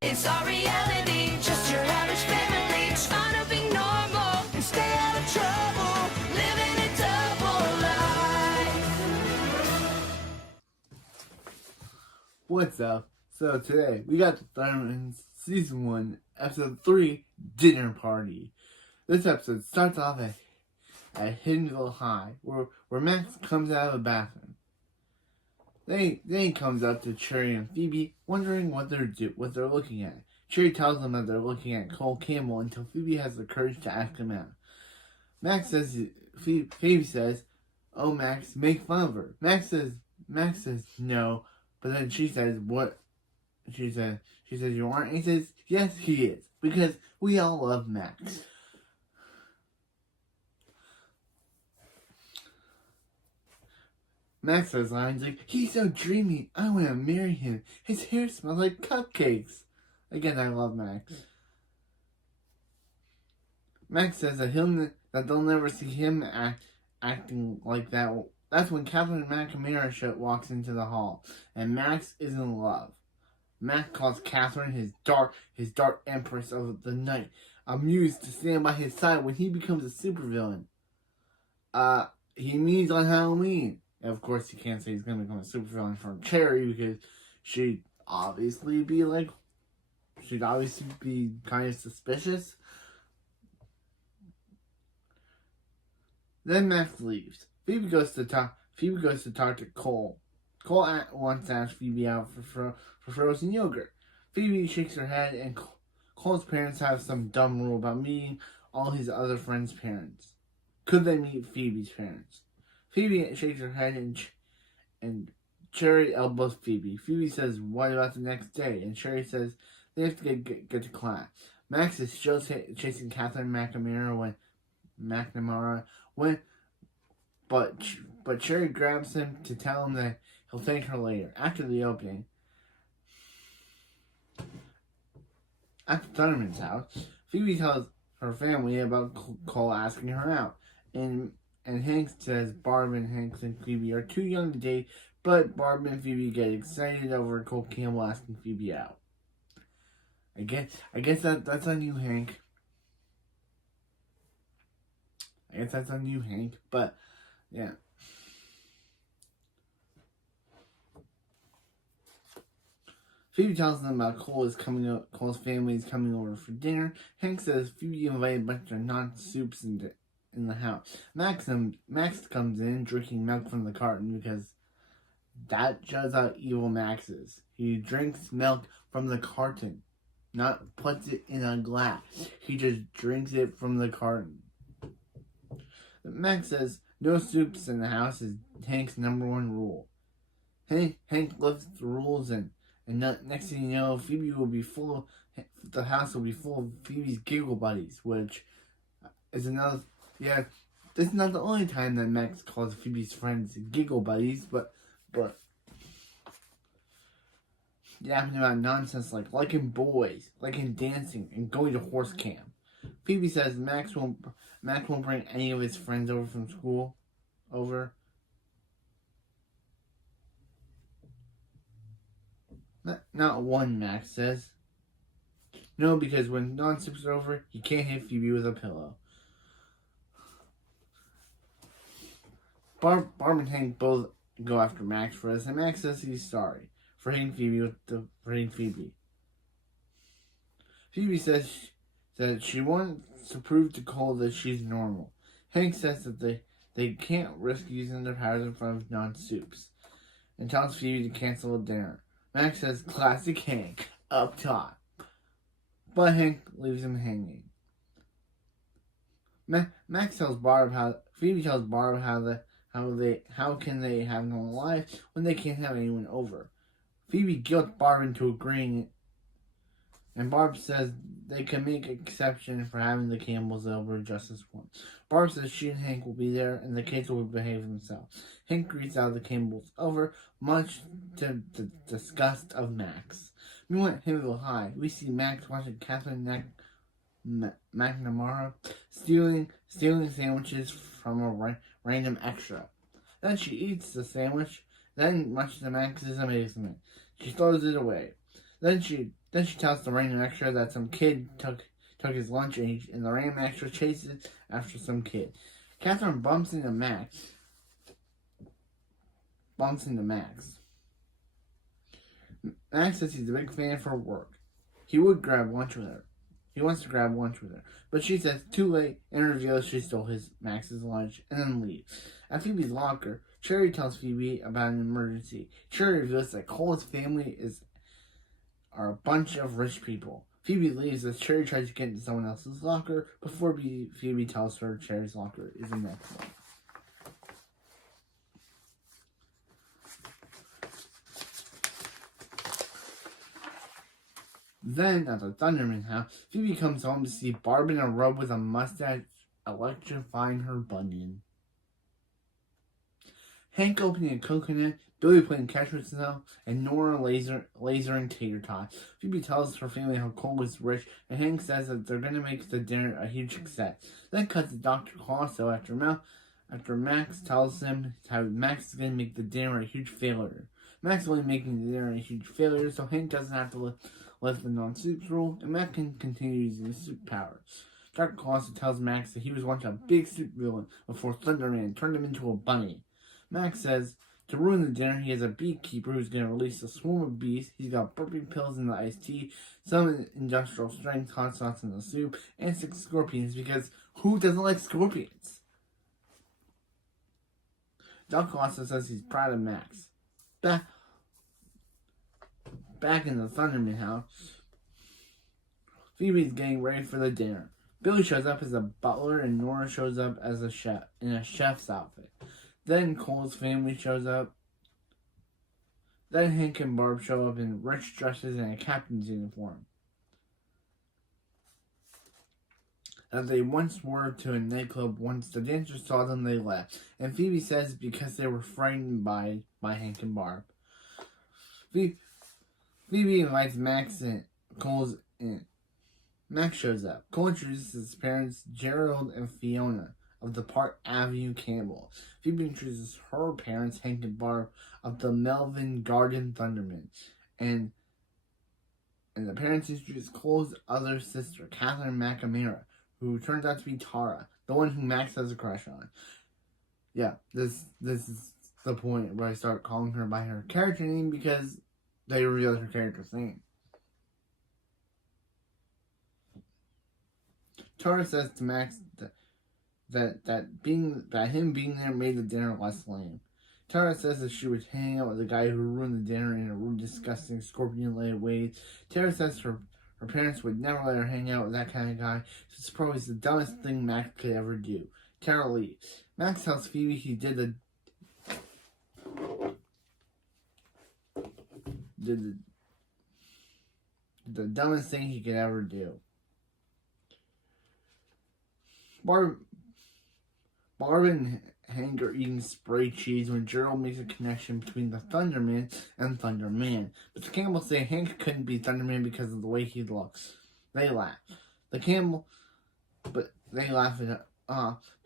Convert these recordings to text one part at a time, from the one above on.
It's our reality, just your average family, trying to be normal and stay out of trouble, living a double life. What's up? So today we got the Thurman's Season 1, Episode 3, Dinner Party. This episode starts off at Hiddenville High, where Max comes out of the bathroom. Then he comes up to Cherry and Phoebe, wondering what they're looking at. Cherry tells them that they're looking at Cole Campbell until Phoebe has the courage to ask him out. Phoebe says, "Oh, Max, make fun of her." Max says no, but then she says, "What?" She says, "You aren't?" He says, "Yes, he is, because we all love Max." Max says lines like, "He's so dreamy, I want to marry him. His hair smells like cupcakes." Again, I love Max. Max says that they'll never see him acting like that. That's when Catherine McNamara walks into the hall, and Max is in love. Max calls Catherine his dark empress of the night, amused to stand by his side when he becomes a supervillain. He means on Halloween. And of course, he can't say he's going to become a supervillain from Cherry because she'd obviously be kind of suspicious. Then Max leaves. Phoebe goes to talk to Cole. Cole wants to ask Phoebe out for frozen yogurt. Phoebe shakes her head, and Cole's parents have some dumb rule about meeting all his other friends' parents. Could they meet Phoebe's parents? Phoebe shakes her head, and Cherry elbows Phoebe. Phoebe says, "What about the next day?" And Cherry says they have to get to class. Max is still chasing Catherine McNamara but Cherry grabs him to tell him that he'll thank her later, after the opening. At Thurman's house, Phoebe tells her family about Cole asking her out, and Hank says Barb and Hank and Phoebe are too young to date, but Barb and Phoebe get excited over Cole Campbell asking Phoebe out. I guess that's on you, Hank. I guess that's on you, Hank. But yeah. Phoebe tells them about Cole's family is coming over for dinner. Hank says Phoebe invited a bunch of non-soups in the house. Max comes in drinking milk from the carton because that shows how evil Max is. He drinks milk from the carton, not puts it in a glass. He just drinks it from the carton. Max says no soups in the house is Hank's #1 rule. Hank lifts the rules and next thing you know, the house will be full of Phoebe's giggle buddies, which is another, yeah, this is not the only time that Max calls Phoebe's friends giggle buddies, but yapping about nonsense like liking boys, liking dancing, and going to horse camp. Phoebe says Max won't bring any of his friends over from school over. Not one, Max says. No, because when non-soups are over, he can't hit Phoebe with a pillow. Barb and Hank both go after Max for this, and Max says he's sorry for hitting Phoebe Phoebe says that she wants to prove to Cole that she's normal. Hank says that they can't risk using their powers in front of non-soups, and tells Phoebe to cancel the dinner. Max says, "Classic Hank, up top." But Hank leaves him hanging. Phoebe tells Barb how can they have no life when they can't have anyone over. Phoebe guilts Barb into agreeing, and Barb says they can make an exception for having the Campbells over just as once. Barb says she and Hank will be there and the kids will behave themselves. Hank greets out the Campbells over, much to the disgust of Max. Meanwhile, at Hiddenville High, we see Max watching Catherine McNamara stealing sandwiches from a random extra. Then she eats the sandwich. Then, much to Max's amazement, she throws it away. Then she Then she tells the random extra that some kid took his lunch and the random extra chases after some kid. Catherine bumps into Max. Max says he's a big fan of her work. He would grab lunch with her. He wants to grab lunch with her. But she says too late and reveals she stole Max's lunch and then leaves. At Phoebe's locker, Cherry tells Phoebe about an emergency. Cherry reveals that Cole's family are a bunch of rich people. Phoebe leaves as Cherry tries to get into someone else's locker before Phoebe tells her Cherry's locker is the next one. Then, at the Thunderman house, Phoebe comes home to see Barb in a robe with a mustache electrifying her bunion. Hank opening a coconut, Billy playing catch with snow, and Nora lasering tater tots. Phoebe tells her family how Cole is rich, and Hank says that they're going to make the dinner a huge success. Then cuts to Dr. Colosso after Max tells him how Max is going to make the dinner a huge failure. Max is only making the dinner a huge failure, so Hank doesn't have to lift the non-soups rule, and Max can continue using his soup power. Dr. Colosso tells Max that he was once a big soup villain before Thunderman turned him into a bunny. Max says to ruin the dinner, he has a beekeeper who's going to release a swarm of bees. He's got burping pills in the iced tea, some industrial strength hot sauce in the soup, and 6 scorpions because who doesn't like scorpions? Dr. Colosso says he's proud of Max. Back in the Thunderman house, Phoebe's getting ready for the dinner. Billy shows up as a butler and Nora shows up as a chef in a chef's outfit. Then Cole's family shows up. Then Hank and Barb show up in rich dresses and a captain's uniform that they once wore to a nightclub. Once the dancers saw them, they left. And Phoebe says because they were frightened by Hank and Barb. Phoebe invites Max and Cole's in. Max shows up. Cole introduces his parents, Gerald and Fiona, of the Park Avenue Campbell. Phoebe introduces her parents, Hank and Barb, of the Melvin Garden Thundermen. And the parents introduce Cole's other sister, Catherine McNamara, who turns out to be Tara, the one who Max has a crush on. Yeah, this is the point where I start calling her by her character name because they revealed her character's name. Tara says to Max that him being there made the dinner less lame. Tara says that she was hanging out with the guy who ruined the dinner in a rude, disgusting, scorpion-laid way. Tara says her parents would never let her hang out with that kind of guy, so it's probably the dumbest thing Max could ever do. Tara leaves. Max tells Phoebe he did the dumbest thing he could ever do. Barb and Hank are eating spray cheese when Gerald makes a connection between the Thunderman and Thunderman. But the Campbells say Hank couldn't be Thunderman because of the way he looks. They laugh. But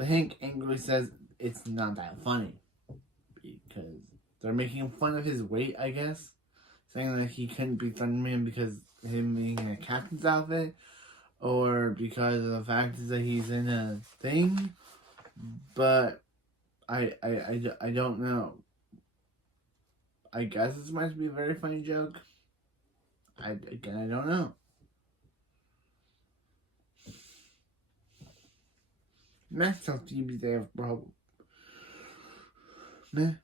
Hank angrily says it's not that funny. Because they're making fun of his weight, I guess. Saying that he couldn't be Thunderman because of him being in a captain's outfit. Or because of the fact that he's in a thing. But I don't know. I guess this might be a very funny joke. I don't know. Max tells Phoebe they have a problem. They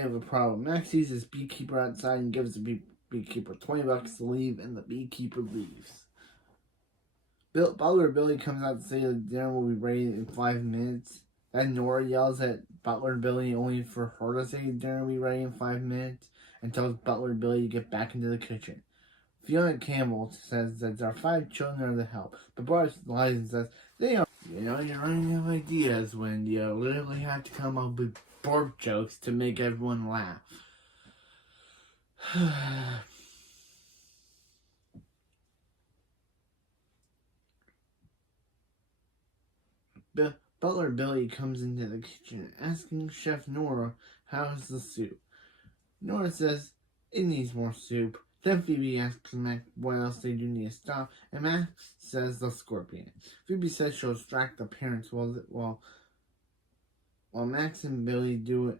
have a problem. Max sees his beekeeper outside and gives the beekeeper $20 to leave, and the beekeeper leaves. Butler Billy comes out to say the dinner will be ready in 5 minutes. Then Nora yells at Butler Billy only for her to say the dinner will be ready in 5 minutes and tells Butler Billy to get back into the kitchen. Fiona Campbell says that our 5 children are the help, but Bart lies and says they are. You're running out of ideas when you literally have to come up with bark jokes to make everyone laugh. Butler Billy comes into the kitchen asking Chef Nora how's the soup. Nora says it needs more soup. Then Phoebe asks Max what else they do need to stop, and Max says the scorpion. Phoebe says she'll distract the parents while Max and Billy do it.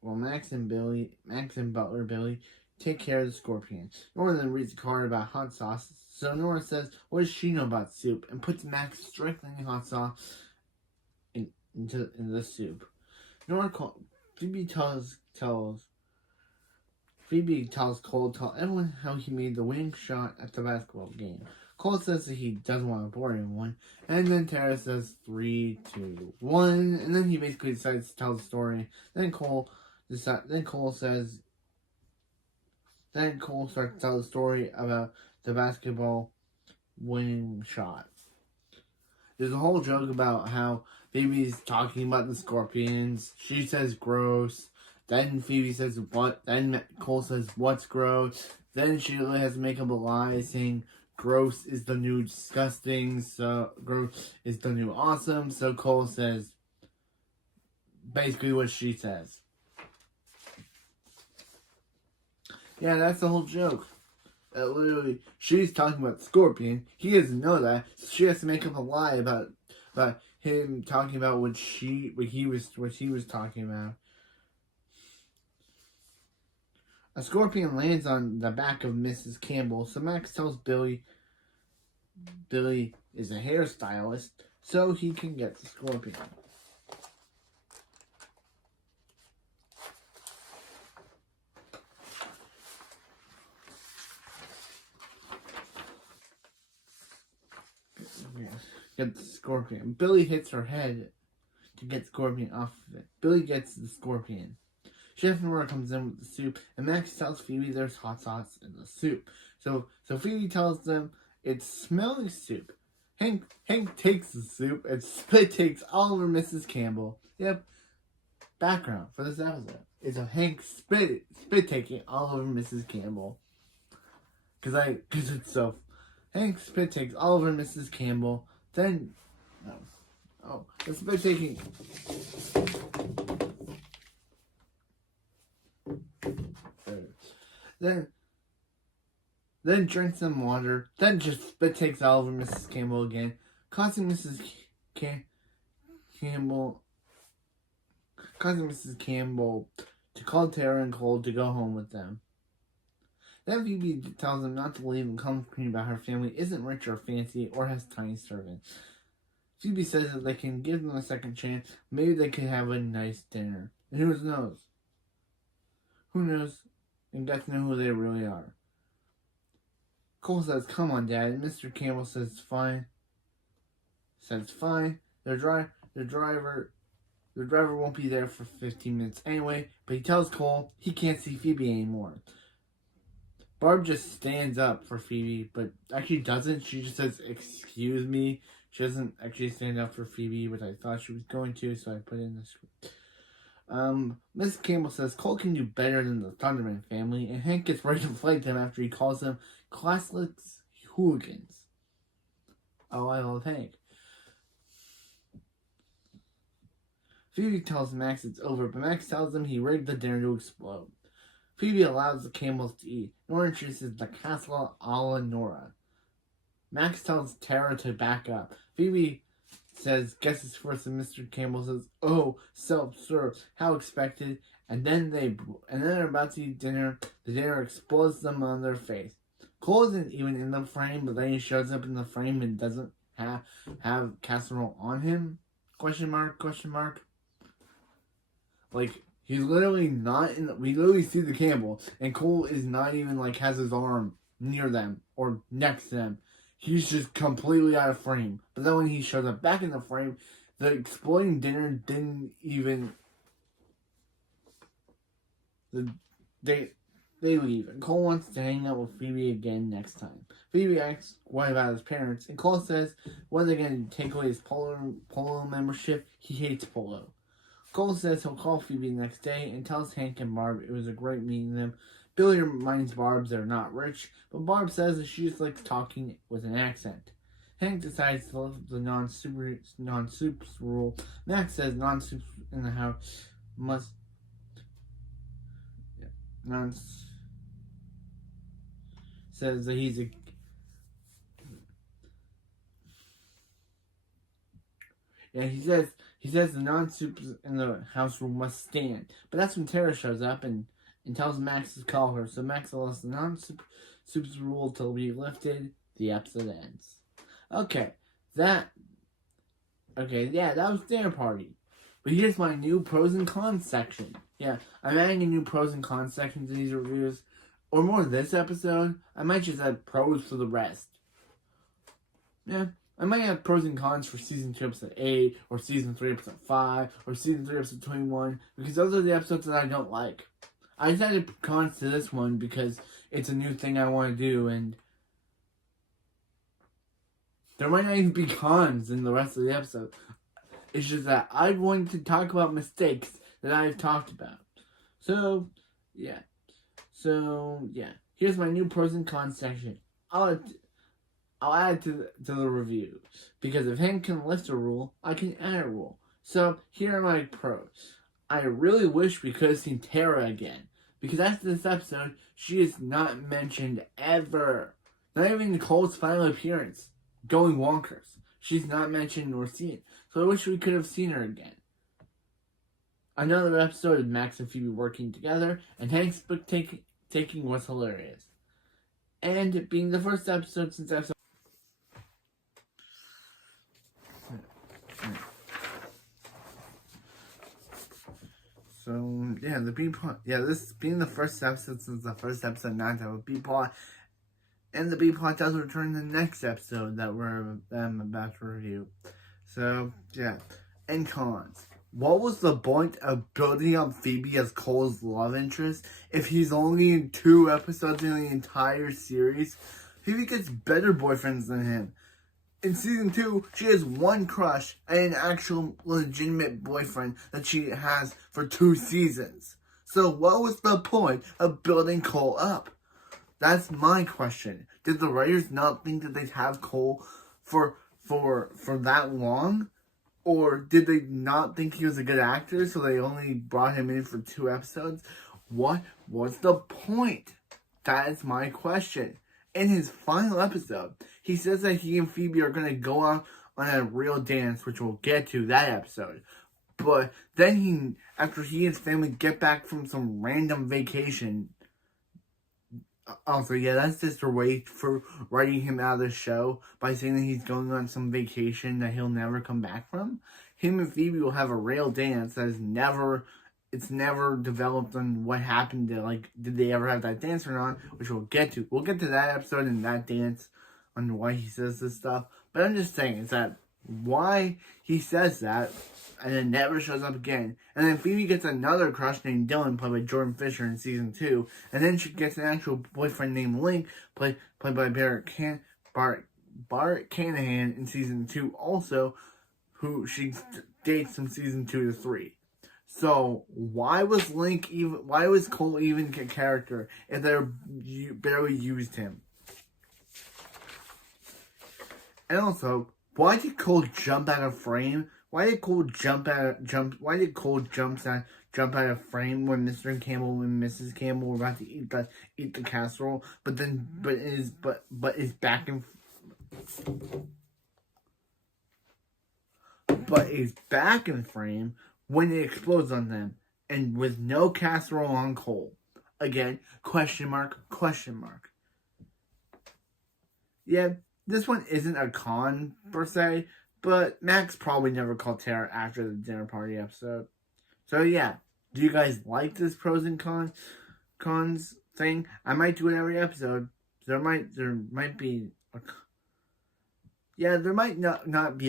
While Max and Butler Billy take care of the scorpion. Nora then reads a card about hot sauce, so Nora says, what does she know about soup? And puts Max strengthening hot sauce into the soup. Phoebe tells Cole to tell everyone how he made the winning shot at the basketball game. Cole says that he doesn't want to bore anyone, and then Tara says 3, 2, 1, and then he basically decides to tell the story. Then Cole starts to tell the story about the basketball winning shot. There's a whole joke about how Phoebe's talking about the scorpions. She says gross. Then Phoebe says what? Then Cole says what's gross? Then she really has to make up a lie saying gross is the new disgusting, so gross is the new awesome. So Cole says basically what she says. Yeah, that's the whole joke. Literally, she's talking about the scorpion. He doesn't know that, so she has to make up a lie about him talking about what he was talking about. A scorpion lands on the back of Mrs. Campbell, so Max tells Billy is a hairstylist, so he can get the scorpion. Get the scorpion. Billy hits her head to get the scorpion off of it. Billy gets the scorpion. Chef Nora comes in with the soup, and Max tells Phoebe there's hot sauce in the soup. So Phoebe tells them it's smelly soup. Hank takes the soup and spit takes all over Mrs. Campbell. Yep. Background for this episode is of Hank spit taking all over Mrs. Campbell. Cause it's so. Hank spit takes all over Mrs. Campbell. Then, the spit taking. Then drinks some water. Then just spit takes all over Mrs. Campbell again, causing Mrs. Campbell to call Tara and Cole to go home with them. Then Phoebe tells them not to leave and comes clean about her family isn't rich or fancy or has tiny servants. Phoebe says that they can give them a second chance. Maybe they could have a nice dinner. And who knows? Who knows? And get to know who they really are. Cole says, come on, Dad. And Mr. Campbell says, fine. The driver won't be there for 15 minutes anyway, but he tells Cole he can't see Phoebe anymore. Barb just stands up for Phoebe, but actually doesn't. She just says, excuse me. She doesn't actually stand up for Phoebe, which I thought she was going to, so I put it in the script. Miss Campbell says Cole can do better than the Thunderman family, and Hank gets ready to fight them after he calls them classless hooligans. Oh, I love Hank. Phoebe tells Max it's over, but Max tells him he rigged the dinner to explode. Phoebe allows the Campbells to eat. Nora introduces the casserole a la Nora. Max tells Tara to back up. Phoebe says, guess it's first, and Mr. Campbell says, oh, self-serve, how expected. And then they're about to eat dinner. The dinner explodes them on their face. Cole isn't even in the frame, but then he shows up in the frame and doesn't have casserole on him? Question mark. Like, he's literally not in the, we literally see the Campbell, and Cole is not even, like, has his arm near them or next to them. He's just completely out of frame. But then when he shows up back in the frame, the exploding dinner didn't even... They leave, and Cole wants to hang out with Phoebe again next time. Phoebe asks what about his parents, and Cole says, what are they going to take away his polo membership? He hates polo. Cole says he'll call Phoebe the next day and tells Hank and Barb it was a great meeting them. Billy reminds Barb they're not rich, but Barb says that she just likes talking with an accent. Hank decides to live the non-soups rule. Max says non-soups in the house must... says that he says the non-supers in the house room must stand. But that's when Tara shows up and tells Max to call her. So Max allows the non-supers rule to be lifted. The episode ends. That was their party. But here's my new pros and cons section. Yeah, I'm adding a new pros and cons section to these reviews. Or more this episode, I might just add pros for the rest. Yeah, I might have pros and cons for Season 2, Episode 8, or Season 3, Episode 5, or Season 3, Episode 21, because those are the episodes that I don't like. I just added cons to this one because it's a new thing I want to do, and there might not even be cons in the rest of the episode. It's just that I wanted to talk about mistakes that I've talked about. So, yeah. Here's my new pros and cons section. I'll add to the review. Because if Hank can lift a rule, I can add a rule. So, here are my pros. I really wish we could have seen Tara again. Because after this episode, she is not mentioned ever. Not even Nicole's final appearance. Going Wonkers. She's not mentioned nor seen. So I wish we could have seen her again. Another episode of Max and Phoebe working together, and Hank's book taking was hilarious. And being the first episode since episode... So, yeah, this being the first episode since the first episode not to have a B-plot. And the B-plot does return in the next episode that I'm about to review. So, yeah. And cons. What was the point of building up Phoebe as Cole's love interest if he's only in 2 episodes in the entire series? Phoebe gets better boyfriends than him. In Season 2, she has one crush and an actual legitimate boyfriend that she has for 2 seasons. So what was the point of building Cole up? That's my question. Did the writers not think that they'd have Cole for that long? Or did they not think he was a good actor, so they only brought him in for 2 episodes? What was the point? That is my question. In his final episode, he says that he and Phoebe are going to go out on a real dance, which we'll get to that episode. But then after he and his family get back from some random vacation... Also, yeah, that's just a way for writing him out of the show by saying that he's going on some vacation that he'll never come back from. Him and Phoebe will have a real dance that is never developed on what happened to, did they ever have that dance or not, which we'll get to. We'll get to that episode and that dance on why he says this stuff. But I'm just saying, is that why he says that and then never shows up again. And then Phoebe gets another crush named Dylan, played by Jordan Fisher in Season 2. And then she gets an actual boyfriend named Link, played by Bart Canahan in Season 2 also, who she dates from Season 2 to 3. So, why was Cole even a character if they barely used him? And also, why did Cole jump out of frame? Why did Cole jump out of frame when Mr. Campbell and Mrs. Campbell were about to eat the casserole, but is back in frame when it explodes on them, and with no casserole on Cole? Again, question mark. Yeah, this one isn't a con per se, but Max probably never called Tara after the dinner party episode. So yeah, do you guys like this pros and cons thing? I might do it every episode. There might not be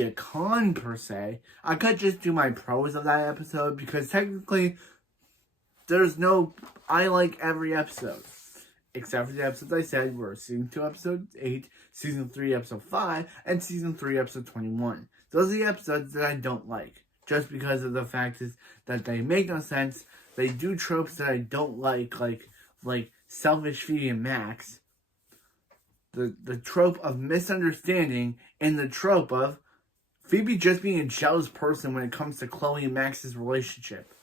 a con per se. I could just do my pros of that episode because technically I like every episode. Except for the episodes I said were Season 2, Episode 8, Season 3, Episode 5, and Season 3, Episode 21. Those are the episodes that I don't like. Just because of the fact is that they make no sense. They do tropes that I don't like selfish Phoebe and Max. The trope of misunderstanding, and the trope of Phoebe just being a jealous person when it comes to Chloe and Max's relationship.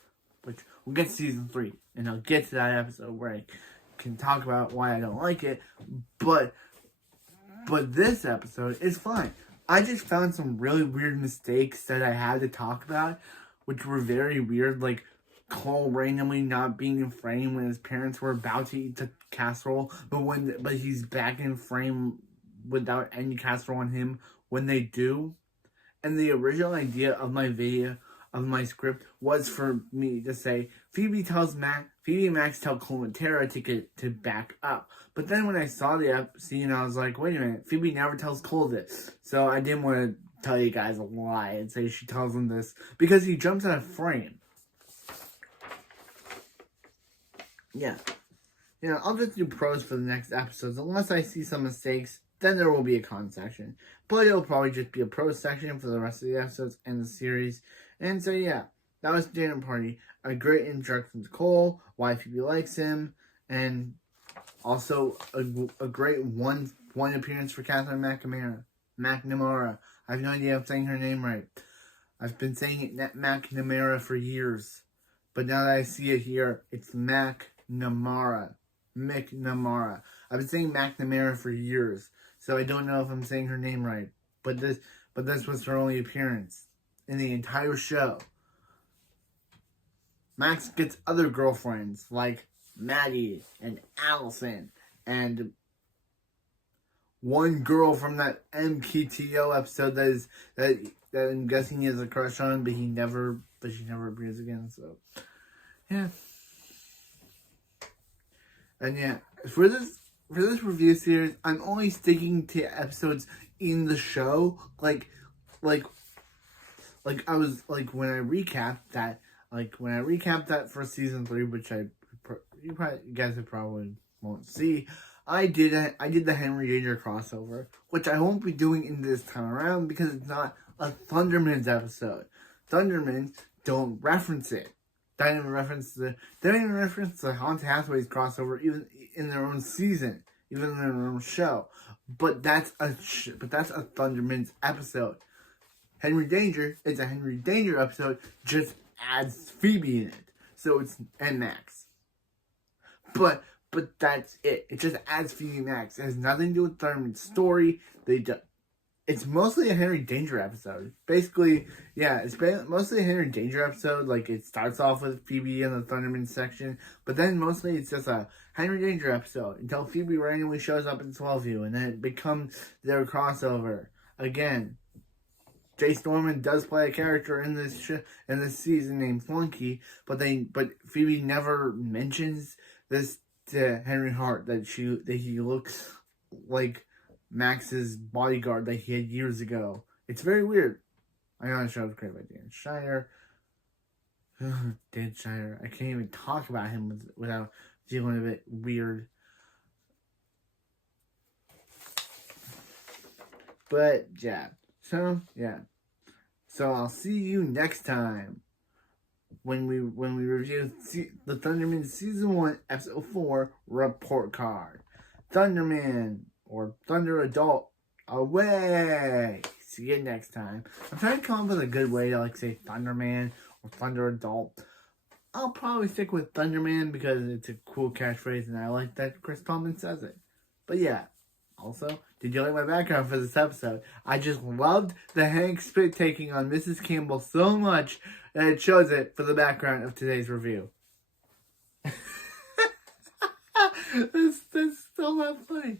Which we'll get to Season 3, and I'll get to that episode where can talk about why I don't like it, but this episode is fine. I just found some really weird mistakes that I had to talk about, which were very weird, like Cole randomly not being in frame when his parents were about to eat the casserole, but he's back in frame without any casserole on him when they do. And the original idea of my video, of my script, was for me to say, Phoebe and Max tell Cole and Tara to back up. But then when I saw the scene, I was like, wait a minute, Phoebe never tells Cole this. So I didn't want to tell you guys a lie and say she tells him this, because he jumps out of frame. Yeah. I'll just do pros for the next episodes. Unless I see some mistakes, then there will be a con section. But it'll probably just be a pros section for the rest of the episodes and the series. And so, yeah, that was Dinner Party. A great introduction to Cole, why Phoebe likes him, and also a great one appearance for Catherine McNamara. I have no idea if I'm saying her name right. I've been saying it McNamara for years. But now that I see it here, it's McNamara. I've been saying McNamara for years, so I don't know if I'm saying her name right. But this was her only appearance in the entire show. Max gets other girlfriends like Maddie and Allison and one girl from that MKTO episode that I'm guessing he has a crush on, but she never appears again. So yeah. And yeah, for this review series, I'm only sticking to episodes in the show. Like I was like when I recapped that for season 3, which you guys probably won't see. I did the Henry Danger crossover, which I won't be doing in this time around because it's not a Thundermans episode. Thundermans don't reference it. They don't even reference the Haunted Hathaways crossover even in their own season, even in their own show. But that's a Thundermans episode. Henry Danger is a Henry Danger episode, just adds Phoebe in it. So it's and Max. But that's it. It just adds Phoebe and Max. It has nothing to do with Thunderman's story. It's mostly a Henry Danger episode. Basically, yeah, it's mostly a Henry Danger episode. Like, it starts off with Phoebe in the Thunderman section, but then mostly it's just a Henry Danger episode until Phoebe randomly shows up in 12U, and then it becomes their crossover. Again, Jay Storman does play a character in this season named Flunky, but Phoebe never mentions this to Henry Hart that he looks like Max's bodyguard that he had years ago. It's very weird. I know the show was created by Dan Schneider. Dan Schneider. I can't even talk about him without feeling a bit weird. But yeah. So yeah. So I'll see you next time when we review the Thunderman Season 1, Episode 4 Report Card. Thunderman or Thunder Adult away. See you next time. I'm trying to come up with a good way to say Thunderman or Thunder Adult. I'll probably stick with Thunderman because it's a cool catchphrase and I like that Chris Tallman says it. But yeah. Also, did you like my background for this episode? I just loved the Hank spit taking on Mrs. Campbell so much that it shows it for the background of today's review. That's still not funny.